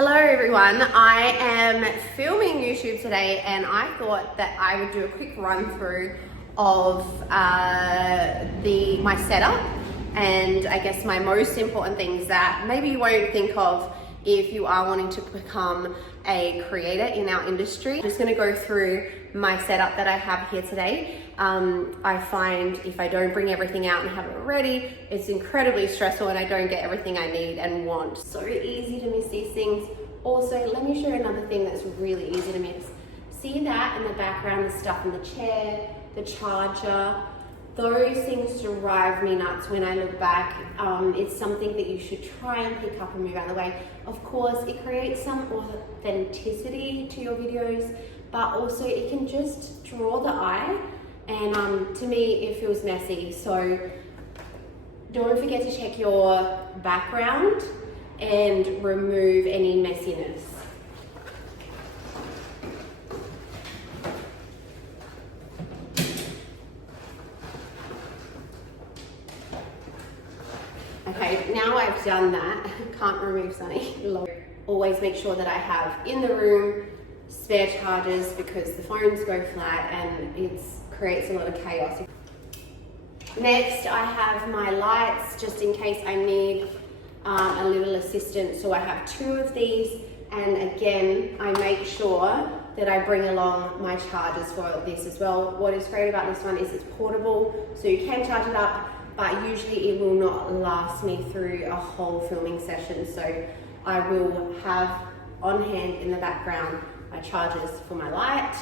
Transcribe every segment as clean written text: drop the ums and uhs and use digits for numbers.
Hello everyone, I am filming YouTube today and I thought that I would do a quick run through of my setup and I guess my most important things that maybe you won't think of if you are wanting to become a creator in our industry. I'm just going to go through my setup that I have here today. I find if I don't bring everything out and have it ready, it's incredibly stressful and I don't get everything I need and want. So easy to miss these things. Also, let me show you another thing that's really easy to miss. See that in the background, the stuff in the chair, the charger, those things drive me nuts when I look back. It's something that you should try and pick up and move out of the way. Of course, it creates some authenticity to your videos, but also it can just draw the eye. And to me, it feels messy. So don't forget to check your background and remove any messiness. Okay, now I've done that, can't remove something. Always make sure that I have in the room spare chargers because the phones go flat and it creates a lot of chaos. Next, I have my lights just in case I need a little assistance. So I have 2 of these, and again, I make sure that I bring along my chargers for this as well. What is great about this one is it's portable, so you can charge it up, but usually it will not last me through a whole filming session. So I will have on hand in the background my chargers for my light.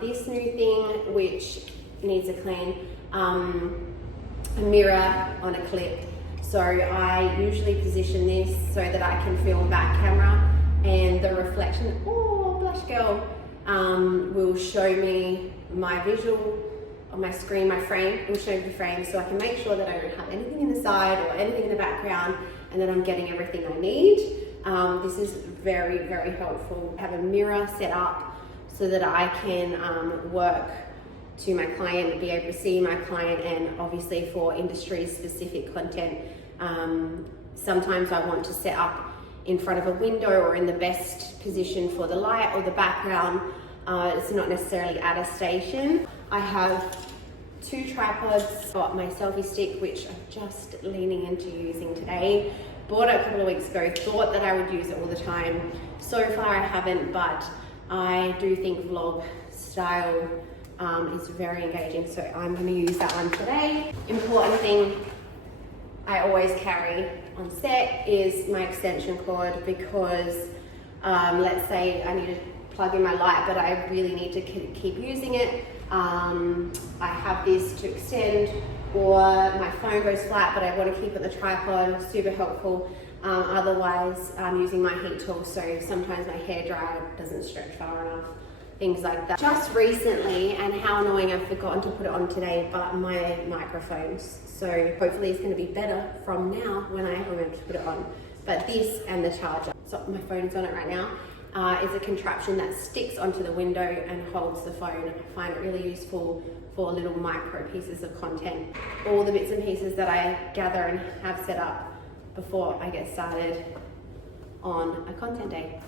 This new thing, which needs a clean, a mirror on a clip. So I usually position this so that I can film back camera and the reflection, oh blush girl, will show me my visual on my screen, my frame, will show me the frame so I can make sure that I don't have anything in the side or anything in the background and that I'm getting everything I need. This is very, very helpful. I have a mirror set up so that I can work to my client and be able to see my client, and obviously for industry specific content, sometimes I want to set up in front of a window or in the best position for the light or the background. It's not necessarily at a station. I have 2 tripods. Got my selfie stick, which I'm just leaning into using today. Bought it a couple of weeks ago, thought that I would use it all the time. So far I haven't, but I do think vlog style is very engaging, so I'm going to use that one today. Important thing I always carry on set is my extension cord because let's say I need to plug in my light but I really need to keep using it. I have this to extend, or my phone goes flat but I want to keep it on the tripod, super helpful. Otherwise I'm using my heat tool, so sometimes my hair dryer doesn't stretch far enough, things like that. Just recently, and how annoying, I've forgotten to put it on today, but my microphones. So hopefully it's going to be better from now when I remember to put it on. But this and the charger, so my phone's on it right now, is a contraption that sticks onto the window and holds the phone. I find it really useful for little micro pieces of content. All the bits and pieces that I gather and have set up before I get started on a content day.